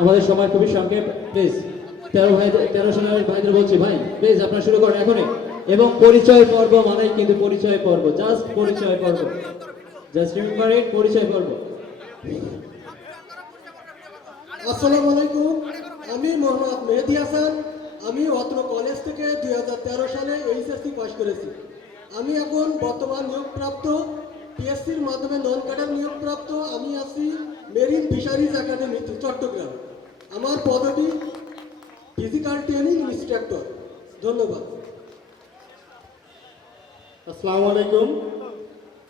আমাদের সময় খুবই সংক্ষেপ, প্লিজ 13 সেনাবাহিনীর ভাইদের বলছি, ভাই প্লিজ আপনারা শুরু করেন এখনই। এবং পরিচয় পর্ব মানেই কিন্তু পরিচয় পর্ব, জাস্ট পরিচয় পর্ব, জাস্ট রিমেম্বার ইট, পরিচয় পর্ব। আসসালামু আলাইকুম, আমি মোহাম্মদ মেহেদি হাসান। আমি অত্র কলেজ থেকে 2013 সালে এইচএসসি পাস করেছি। আমি এখন বর্তমান নিয়োগপ্রাপ্ত, পিএসসির মাধ্যমে নন ক্যাডার নিয়োগপ্রাপ্ত। আমি আছি মেরিন ফিশারিজ একাডেমি চট্টগ্রাম। আমার পদবি ফিজিক্যাল ট্রেনিং ইনস্ট্রাক্টর। ধন্যবাদ। আসসালামু আলাইকুম,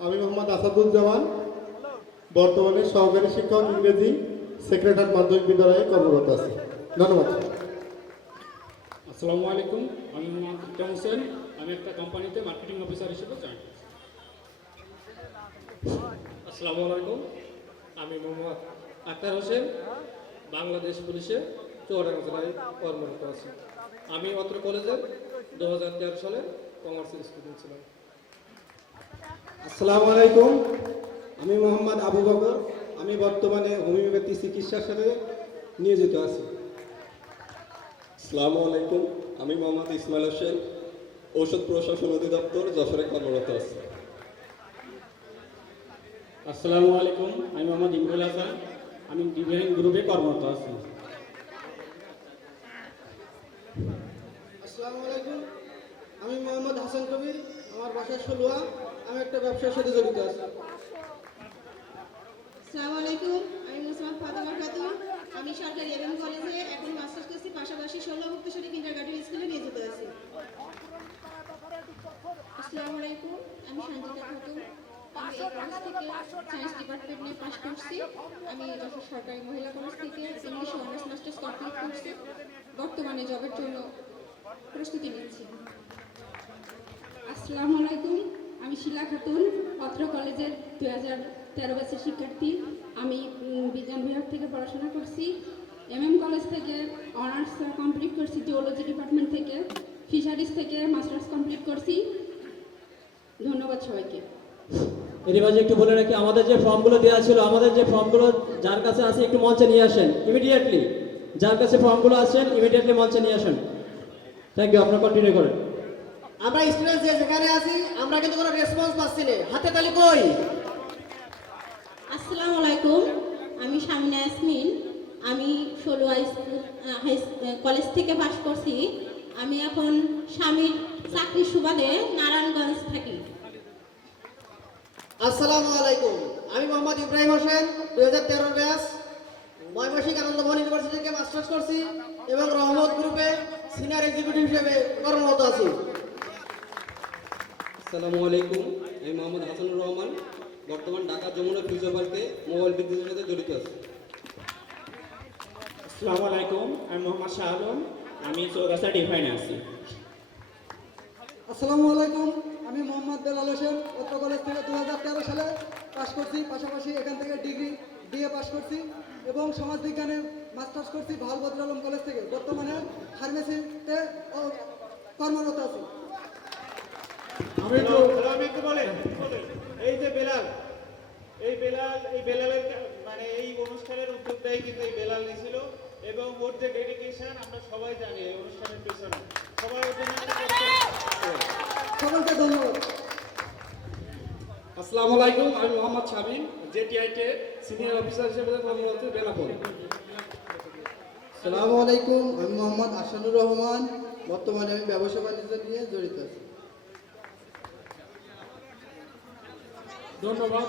আমি মোহাম্মদ আসাদুজ্জামান, বর্তমানে সহকারী শিক্ষক ইংরেজি সেক্রেটারি মাধ্যমিক বিদ্যালয়ে কর্মরত আছি। ধন্যবাদ। আসসালামু আলাইকুম, আমি মোহাম্মদ ইকরাম হোসেন, আমি একটা কোম্পানিতে মার্কেটিং অফিসার হিসেবে জয়েন করছি। আসসালামু আলাইকুম, আমি মোহাম্মদ আক্তার হোসেন, বাংলাদেশ পুলিশে চুয়াডাঙ্গা জেলায় কর্মরত আছি। আমি অত্র কলেজের 2013 সালে কমার্সের স্টুডেন্ট ছিলাম। আসসালামু আলাইকুম, আমি মোহাম্মদ আবু বকর, আমি বর্তমানে হোমিওপ্যাথি চিকিৎসার সাথে নিয়োজিত আছি। আসসালামু আলাইকুম, আমি মোহাম্মদ ইসমাইল হোসেন, ঔষধ প্রশাসন অধিদপ্তর যশোরে কর্মরত আছি। আসসালামু আলাইকুম, আমি মোহাম্মদ ইমরুল হাসান, আমি ডিভিএন গ্রুপে কর্মরত আছি। আসসালামু আলাইকুম, আমি মোহাম্মদ হাসান কবির, আমার বাসা সলুয়া, আমি একটা ব্যবসার সাথে জড়িত আছি। আসসালামু আলাইকুম, আমি মুসলিমা ফাতেমা খাতুন, আমি সরকারি এমএম কলেজে এখন মাস্টার্স করছি, পাশাপাশি 16 মুক্তসরী কিন্ডারগার্টেন স্কুলে নিয়োজিত আছি। আসসালামু আলাইকুম, আমি সঞ্জিতা খাতুন, আমি এই কলেজ থেকে সায়েন্স ডিপার্টমেন্ট নিয়ে পাশ করছি। আমি যশোর সরকারি মহিলা কলেজ থেকে ইংলিশ অনার্স মাস্টার্স কমপ্লিট করছি। বর্তমানে জবের জন্য প্রস্তুতি নিচ্ছি। আসসালামু আলাইকুম, আমি শিলা খাতুন, অত্র কলেজের 2013 ব্যাচের শিক্ষার্থী। আমি বিজ্ঞান বিভাগ থেকে পড়াশোনা করছি। এমএম কলেজ থেকে অনার্স কমপ্লিট করছি, জিওলজি ডিপার্টমেন্ট থেকে। ফিশারিজ থেকে মাস্টার্স কমপ্লিট করছি। ধন্যবাদ সবাইকে। এর মাঝে একটু বলে রাখি, আমাদের যে ফর্মগুলো দেওয়া ছিল, আমাদের যে ফর্মগুলো যার কাছে আছে একটু মঞ্চে নিয়ে আসেন ইমিডিয়েটলি। যার কাছে ফর্মগুলো আছেন ইমিডিয়েটলি মঞ্চে নিয়ে আসেন। থ্যাংক ইউ, আপনারা কন্টিনিউ করেন। আমরা স্টুডেন্ট যেখানে আছি, আমরা কিন্তু কোনো রেসপন্স পাচ্ছি না। হাতে তালি কই? আসসালামু আলাইকুম, আমি শামিনা ইয়াসমিন, আমি 16 কলেজ থেকে পাশ করছি। আমি এখন স্বামীর চাকরির সুবাদে নারায়ণগঞ্জ থাকি। আসসালামু আলাইকুম, আমি মোহাম্মদ ইব্রাহিম হোসেন, 2013 ব্যাচ, ময়মনসিংহ আনন্দমোহন ইউনিভার্সিটি থেকে মাস্টার্স করছি এবং রহমত গ্রুপে সিনিয়র এক্সিকিউটিভ হিসেবে কর্মরত আছি। আসসালামু আলাইকুম, আমি মোহাম্মদ হাসানুর রহমান, বর্তমান ঢাকা যমুনা ফিউচার পার্কে মোবাইল বিদ্যুতের সাথে জড়িত আছি। আসসালামু আলাইকুম, আমি মোহাম্মদ শাহ আলম, আমি চৌগাছা ডিফাইনে আছি। আসসালামু আলাইকুম, আমি মোহাম্মদ বেলাল হোসেন, অত্র কলেজ থেকে 2013 সালে পাশ করছি। পাশাপাশি এখান থেকে ডিগ্রি বিএ পাশ করছি এবং সমাজবিজ্ঞানে মাস্টার্স করছি ভালভদ্র আলম কলেজ থেকে। বর্তমানে ফার্মেসিতে কর্মরত আছি। আমি একটু বলেন, এই যে বেলাল, এই বেলালের মানে এই অনুষ্ঠানের উদ্যোগটাই কিন্তু এই বেলাল নিয়েছিল এবং ওর যে ডেডিকেশন আমরা সবাই জানি এই অনুষ্ঠানের পেছনে। সবাই ওর জন্য একটা সকলকে ধন্যবাদ। আসসালামু আলাইকুম, আমি মোহাম্মদ শাবিন, জেটিআইতে সিনিয়র অফিসার হিসেবে কর্মরত বেনাপোল। আসসালামু আলাইকুম, আমি মোহাম্মদ আসানুর রহমান, বর্তমানে আমি ব্যবসা বাণিজ্য নিয়ে জড়িত আছি। ধন্যবাদ।